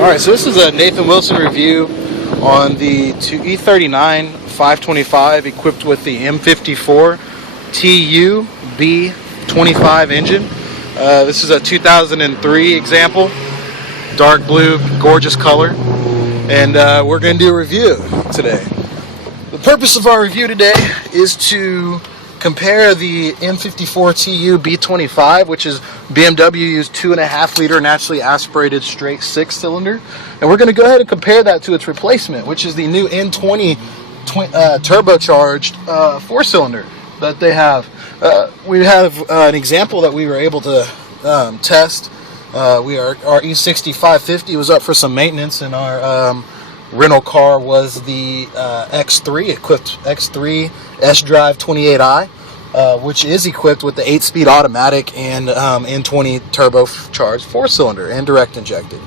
Alright, so this is a Nathan Wilson review on the E39 525 equipped with the M54 TU B25 engine. This is a 2003 example, dark blue, gorgeous color, and we're going to do a review today. The purpose of our review today is to compare the M54 TU B25, which is BMW used 2.5 liter naturally aspirated straight 6-cylinder, and we're going to go ahead and compare that to its replacement, which is the new N20 turbocharged 4-cylinder that they have. We have an example that we were able to test. Our E60 550 was up for some maintenance, and our rental car was the X3, equipped X3 S-Drive 28i, which is equipped with the 8-speed automatic and N20 turbocharged 4-cylinder and direct injected.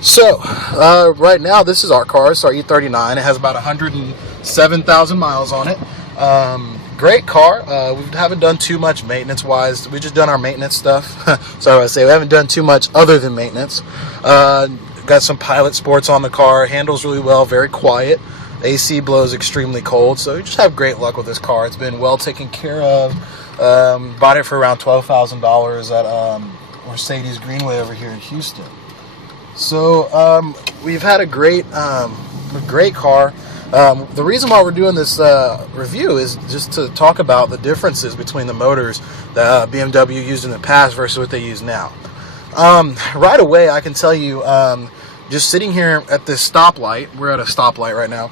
So right now this is our car. It's our E39. It has about 107,000 miles on it. Great car. We haven't done too much maintenance wise. We just done our maintenance stuff. Sorry I say we haven't done too much other than maintenance. Got some Pilot Sports on the car. Handles really well, very quiet. AC blows extremely cold, so we just have great luck with this car. It's been well taken care of. Bought it for around $12,000 at Mercedes Greenway over here in Houston. So we've had a great car. The reason why we're doing this review is just to talk about the differences between the motors that BMW used in the past versus what they use now. Right away, I can tell you, just sitting here at this stoplight, we're at a stoplight right now,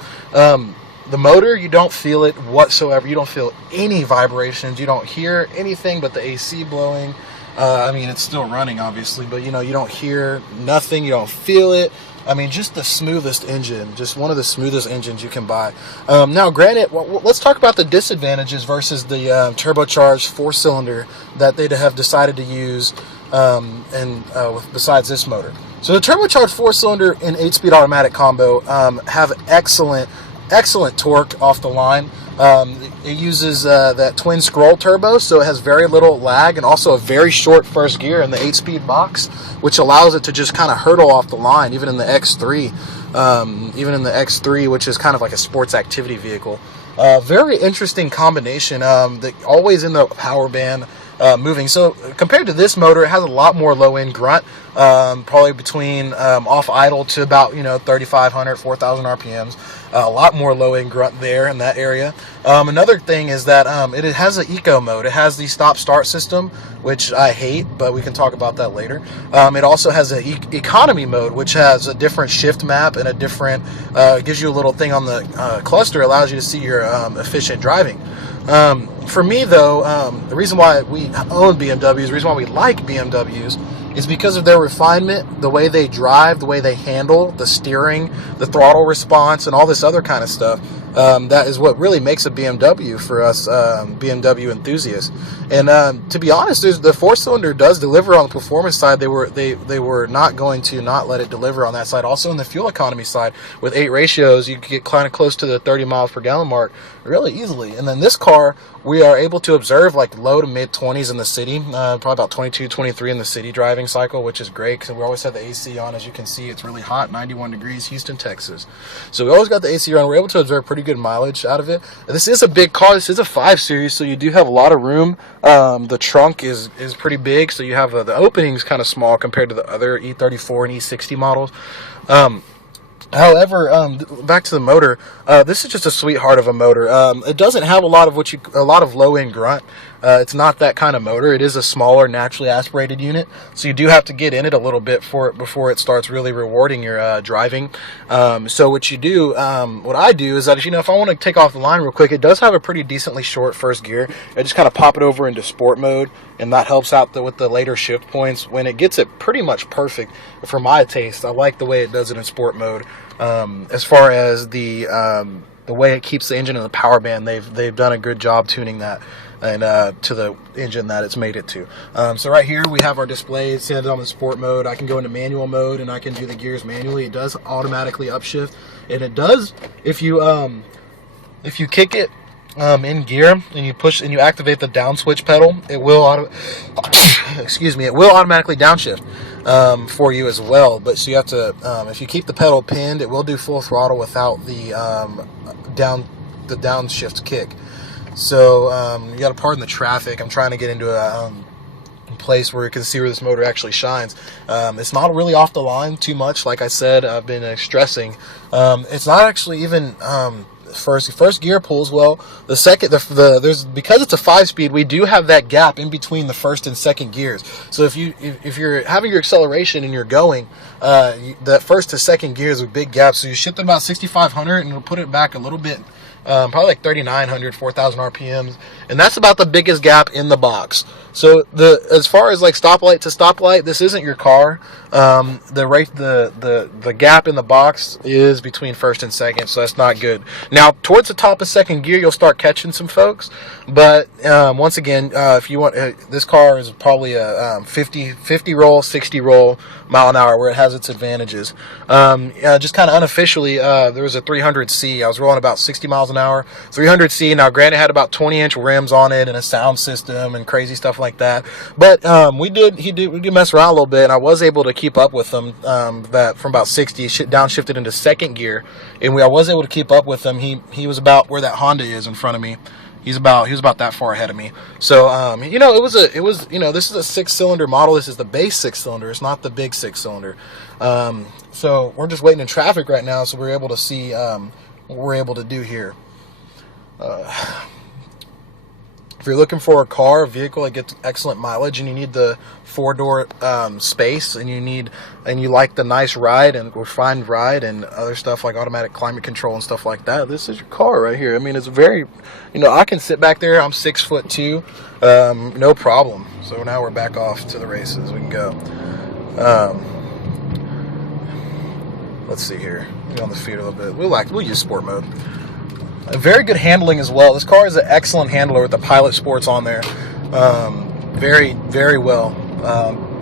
the motor, you don't feel it whatsoever. You don't feel any vibrations. You don't hear anything but the AC blowing. I mean, it's still running, obviously, but, you don't hear nothing. You don't feel it. I mean, just the smoothest engine, just one of the smoothest engines you can buy. Now, granted, let's talk about the disadvantages versus the turbocharged 4-cylinder that they have decided to use besides this motor. So the turbocharged 4-cylinder and 8-speed automatic combo have excellent torque off the line. It uses that twin scroll turbo, so it has very little lag and also a very short first gear in the 8-speed box, which allows it to just kind of hurtle off the line, even in the X3, which is kind of like a sports activity vehicle. Very interesting combination. Always in the power band. Moving. So compared to this motor, it has a lot more low-end grunt, probably between off idle to about 3,500, 4,000 RPMs. A lot more low-end grunt there in that area. Another thing is that it has an eco mode. It has the stop-start system, which I hate, but we can talk about that later. It also has an economy mode, which has a different shift map and a different gives you a little thing on the cluster, allows you to see your efficient driving. For me, though, the reason why we own BMWs, the reason why we like BMWs, is because of their refinement, the way they drive, the way they handle, the steering, the throttle response, and all this other kind of stuff. That is what really makes a BMW for us BMW enthusiasts. And to be honest, the 4-cylinder does deliver on the performance side. They were not going to not let it deliver on that side. Also, on the fuel economy side, with 8 ratios, you can get kind of close to the 30 miles per gallon mark really easily. And then this car, we are able to observe like low to mid 20s in the city, probably about 22, 23 in the city driving cycle, which is great because we always have the AC on. As you can see, it's really hot, 91 degrees, Houston, Texas. So we always got the AC on. We're able to observe pretty good mileage out of it. This is a big car. This is a 5 Series, so you do have a lot of room. The trunk is pretty big, so you have the openings kind of small compared to the other E34 and E60 models. However, back to the motor, this is just a sweetheart of a motor. It doesn't have a lot of low-end grunt. It's not that kind of motor. It is a smaller, naturally aspirated unit, so you do have to get in it a little bit before it starts really rewarding your driving. So what you do, what I do is that if I want to take off the line real quick, it does have a pretty decently short first gear. I just kind of pop it over into sport mode, and that helps out with the later shift points. When it gets it pretty much perfect for my taste, I like the way it does it in sport mode. As far as the way it keeps the engine in the power band, they've done a good job tuning that and to the engine that it's made it to. So right here we have our display. It says on the sport mode. I can go into manual mode and I can do the gears manually. It does automatically upshift, and it does if you kick it in gear and you push and you activate the down switch pedal, it will it will automatically downshift. for you as well. But so you have to, if you keep the pedal pinned, it will do full throttle without the downshift kick. So you got to pardon the traffic. I'm trying to get into a place where you can see where this motor actually shines. It's not really off the line too much. Like I said, I've been stressing. It's not actually even first gear pulls well. The second, there's, because it's a 5-speed, we do have that gap in between the first and second gears. So if you're having your acceleration and you're going, that first to second gear is a big gap. So you shift at about 6,500 and it'll put it back a little bit. Probably like 3,900, 4,000 RPMs, and that's about the biggest gap in the box. So as far as like stoplight to stoplight, this isn't your car. The gap in the box is between first and second, so that's not good. Now towards the top of second gear, you'll start catching some folks, but once again, if you want, this car is probably a 50 roll, 60 roll mile an hour, where it has its advantages. Just kind of unofficially, there was a 300C. I was rolling about 60 miles an hour. 300C. Now, granted, it had about 20-inch rims on it and a sound system and crazy stuff like that. But we did mess around a little bit, and I was able to keep up with them. That from about 60, downshifted into second gear, and I was able to keep up with him. He was about where that Honda is in front of me. He was about that far ahead of me. So it was this is a 6-cylinder model. This is the base 6-cylinder. It's not the big 6-cylinder. So we're just waiting in traffic right now, so we're able to see what we're able to do here. If you're looking for a vehicle that gets excellent mileage, and you need the 4-door space, and you like the nice ride and refined ride and other stuff like automatic climate control and stuff like that, this is your car right here. I mean, it's very, I can sit back there. I'm 6'2", no problem. So now we're back off to the races. We can go. Let's see here. Get on the feet a little bit. We'll use sport mode. Very good handling as well. This car is an excellent handler with the Pilot Sports on there. Very, very well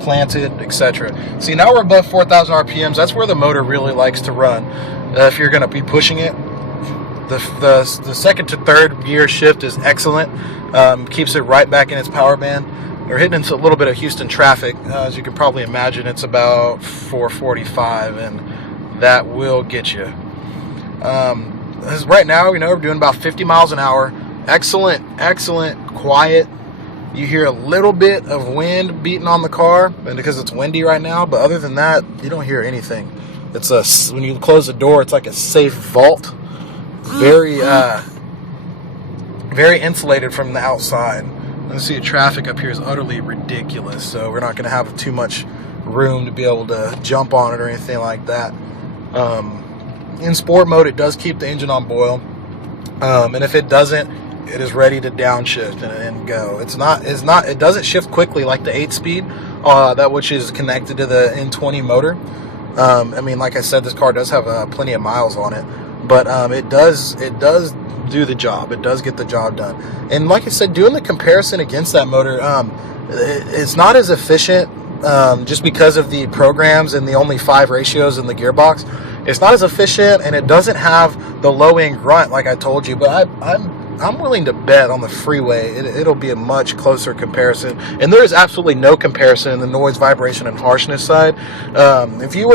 planted, etc. See, now we're above 4,000 RPMs. That's where the motor really likes to run. If you're going to be pushing it, the second to third gear shift is excellent. Keeps it right back in its power band. We're hitting into a little bit of Houston traffic. As you can probably imagine, it's about 445, and that will get you. Right now, we're doing about 50 miles an hour. Excellent, quiet. You hear a little bit of wind beating on the car, and because it's windy right now, but other than that, you don't hear anything. When you close the door, it's like a safe vault. Very insulated from the outside. Let's see, the traffic up here is utterly ridiculous, so we're not going to have too much room to be able to jump on it or anything like that. In sport mode, it does keep the engine on boil, and if it doesn't, it is ready to downshift and go. It doesn't shift quickly like the 8-speed, which is connected to the N20 motor. Like I said, this car does have plenty of miles on it, but it does do the job. It does get the job done. And like I said, doing the comparison against that motor, it's not as efficient just because of the programs and the only 5 ratios in the gearbox. It's not as efficient, and it doesn't have the low-end grunt like I told you, but I'm willing to bet on the freeway it'll be a much closer comparison, and there is absolutely no comparison in the noise, vibration, and harshness side. If you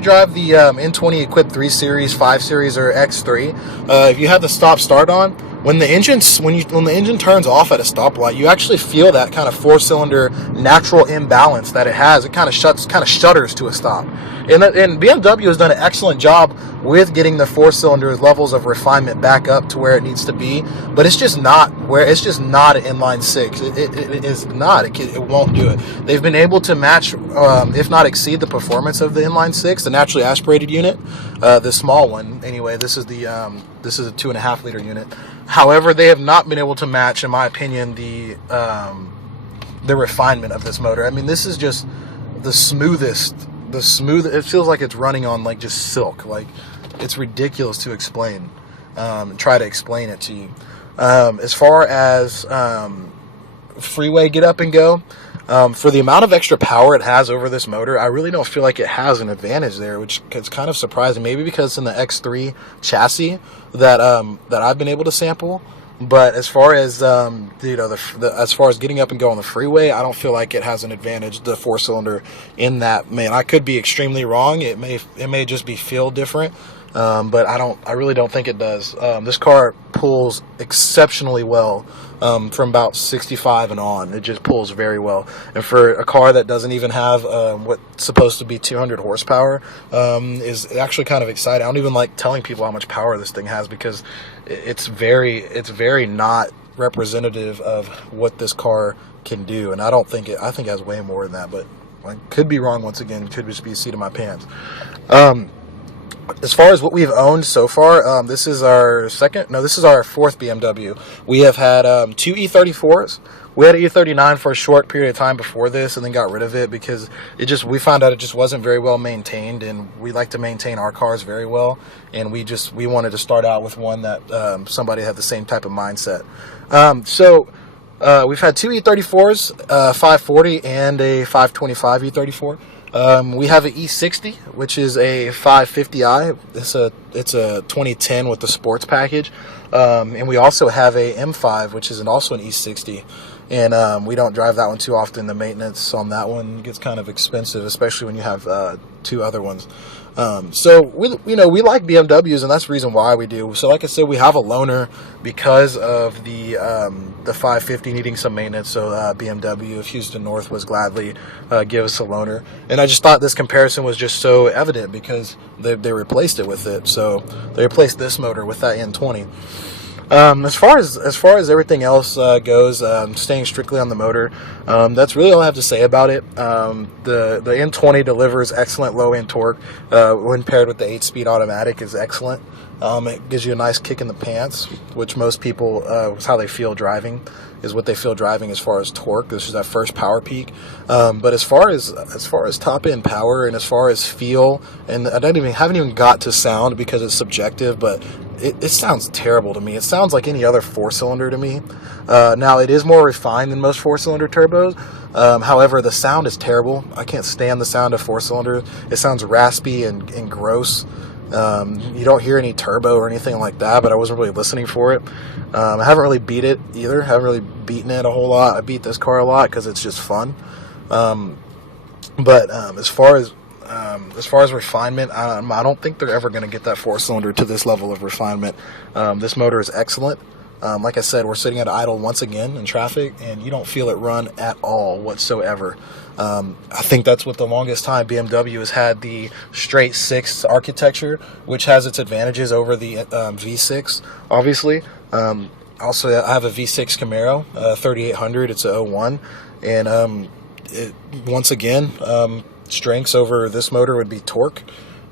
drive the N20 equipped 3 Series, 5 Series, or X3, if you have the stop-start on, when the engine turns off at a stoplight, you actually feel that kind of 4-cylinder natural imbalance that it has. It kind of shudders to a stop. And BMW has done an excellent job with getting the 4-cylinder levels of refinement back up to where it needs to be, but it's just not an inline 6. It is not. It won't do it. They've been able to match, if not exceed, the performance of the inline 6, the naturally aspirated unit, the small one. Anyway, this is a 2.5 liter unit. However, they have not been able to match, in my opinion, the refinement of this motor. I mean, this is just the smoothest. It feels like it's running on like just silk. Like, it's ridiculous to explain. Try to explain it to you. As far as freeway get up and go, for the amount of extra power it has over this motor, I really don't feel like it has an advantage there, which is kind of surprising. Maybe because it's in the X3 chassis that I've been able to sample, But as far as as far as getting up and go on the freeway, I don't feel like it has an advantage, the four cylinder, in that. Man, I could be extremely wrong. It may just be feel different, but I really don't think it does. This car pulls exceptionally well. From about 65 and on, it just pulls very well. And for a car that doesn't even have what's supposed to be 200 horsepower, is actually kind of exciting. I don't even like telling people how much power this thing has, because it's very not representative of what this car can do. And I think it has way more than that, but I could be wrong once again. Could just be a seat of my pants. As far as what we've owned so far, this is our fourth BMW. We have had two E34s. We had an E39 for a short period of time before this, and then got rid of it because we found out it just wasn't very well maintained, and we like to maintain our cars very well, and we wanted to start out with one that somebody had the same type of mindset. We've had two E34s, 540 and a 525 E34. We have an E60, which is a 550i. It's a 2010 with the sports package. And we also have a M5, which is also an E60. And we don't drive that one too often. The maintenance on that one gets kind of expensive, especially when you have two other ones. So we like BMWs, and that's the reason why we do. So like I said, we have a loaner because of the 550 needing some maintenance. So BMW of Houston North was gladly give us a loaner, and I just thought this comparison was just so evident because they replaced it with it. So they replaced this motor with that N20. As far as everything else goes, staying strictly on the motor, that's really all I have to say about it. The N20 delivers excellent low end torque when paired with the 8-speed automatic is excellent. It gives you a nice kick in the pants, which most people is how they feel driving. Is what they feel driving as far as torque. This is that first power peak. But as far as top end power and as far as feel, and I haven't even got to sound because it's subjective, but it sounds terrible to me. It sounds like any other four-cylinder to me. Now, it is more refined than most four-cylinder turbos. However, the sound is terrible. I can't stand the sound of four-cylinder. It sounds raspy and gross. You don't hear any turbo or anything like that, but I wasn't really listening for it. I haven't really beat it either. I haven't really beaten it a whole lot. I beat this car a lot because it's just fun. But as far as refinement, I don't think they're ever going to get that four-cylinder to this level of refinement. This motor is excellent. Like I said, we're sitting at idle once again in traffic, and you don't feel it run at all whatsoever. I think that's what the longest time BMW has had the straight 6 architecture, which has its advantages over the V6, obviously. Also, I have a V6 Camaro, 3800. It's a 01, and once again, strengths over this motor would be torque.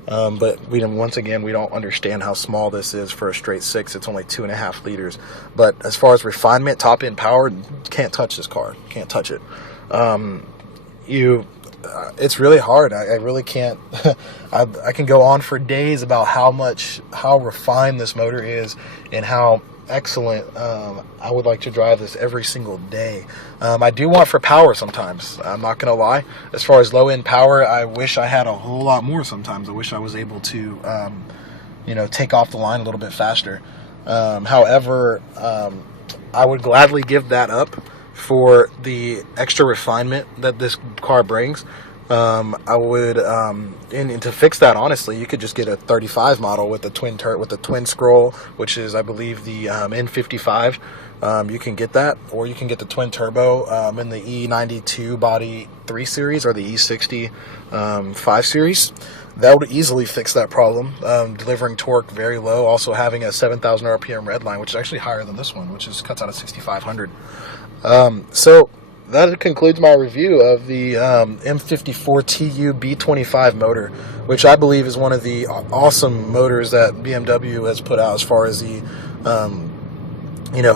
But once again, we don't understand how small this is for a straight 6. It's only 2.5 liters. But as far as refinement, top end power, can't touch this car. Can't touch it. It's really hard. I really can't. I can go on for days about how refined this motor is and how excellent. I would like to drive this every single day. I do want for power sometimes. I'm not gonna lie. As far as low end power, I wish I had a whole lot more sometimes. I wish I was able to take off the line a little bit faster. However, I would gladly give that up for the extra refinement that this car brings. I would, and to fix that, honestly, you could just get a 35 model with the twin scroll, which is, I believe, the N55. You can get that, or you can get the twin turbo in the E92 body 3 series or the E60 5 series. That would easily fix that problem, delivering torque very low, also having a 7,000 RPM redline, which is actually higher than this one, which cuts out at 6,500. So that concludes my review of the M54 TU B25 motor, which I believe is one of the awesome motors that BMW has put out as far as the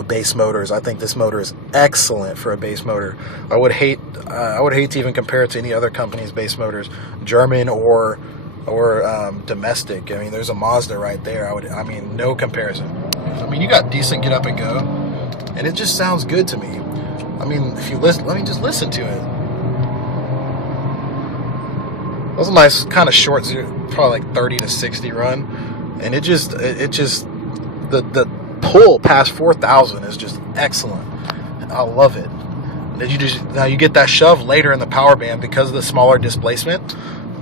base motors. I think this motor is excellent for a base motor. I would hate to even compare it to any other company's base motors, German or domestic. I mean, there's a Mazda right there. No comparison. I mean, you got decent get up and go, and it just sounds good to me. I mean, if you listen, let me just listen to it. That was a nice kind of short, probably like 30 to 60 run, and it just the pull pull past 4,000 is just excellent. I love it. Now you get that shove later in the power band because of the smaller displacement.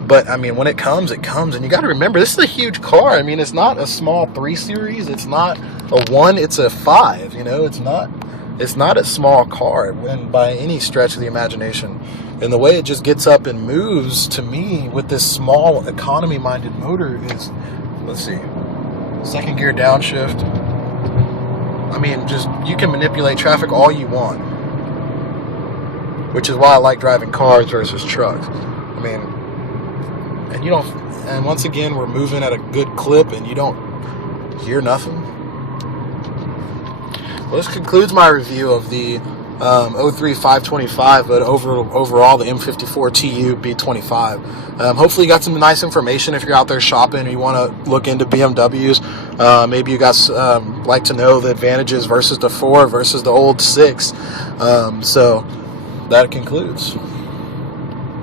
But I mean, when it comes, and you got to remember, this is a huge car. I mean, it's not a small 3 Series. It's not a 1. It's a 5. You know, it's not a small car by any stretch of the imagination. And the way it just gets up and moves, to me, with this small economy-minded motor is, let's see, second gear downshift. I mean, just, you can manipulate traffic all you want, which is why I like driving cars versus trucks. I mean, and once again, we're moving at a good clip and you don't hear nothing. Well, this concludes my review of the 03 525, but overall the M54 TU B25. Hopefully you got some nice information if you're out there shopping or you want to look into BMWs. Maybe you guys like to know the advantages versus the 4 versus the old 6. So that concludes.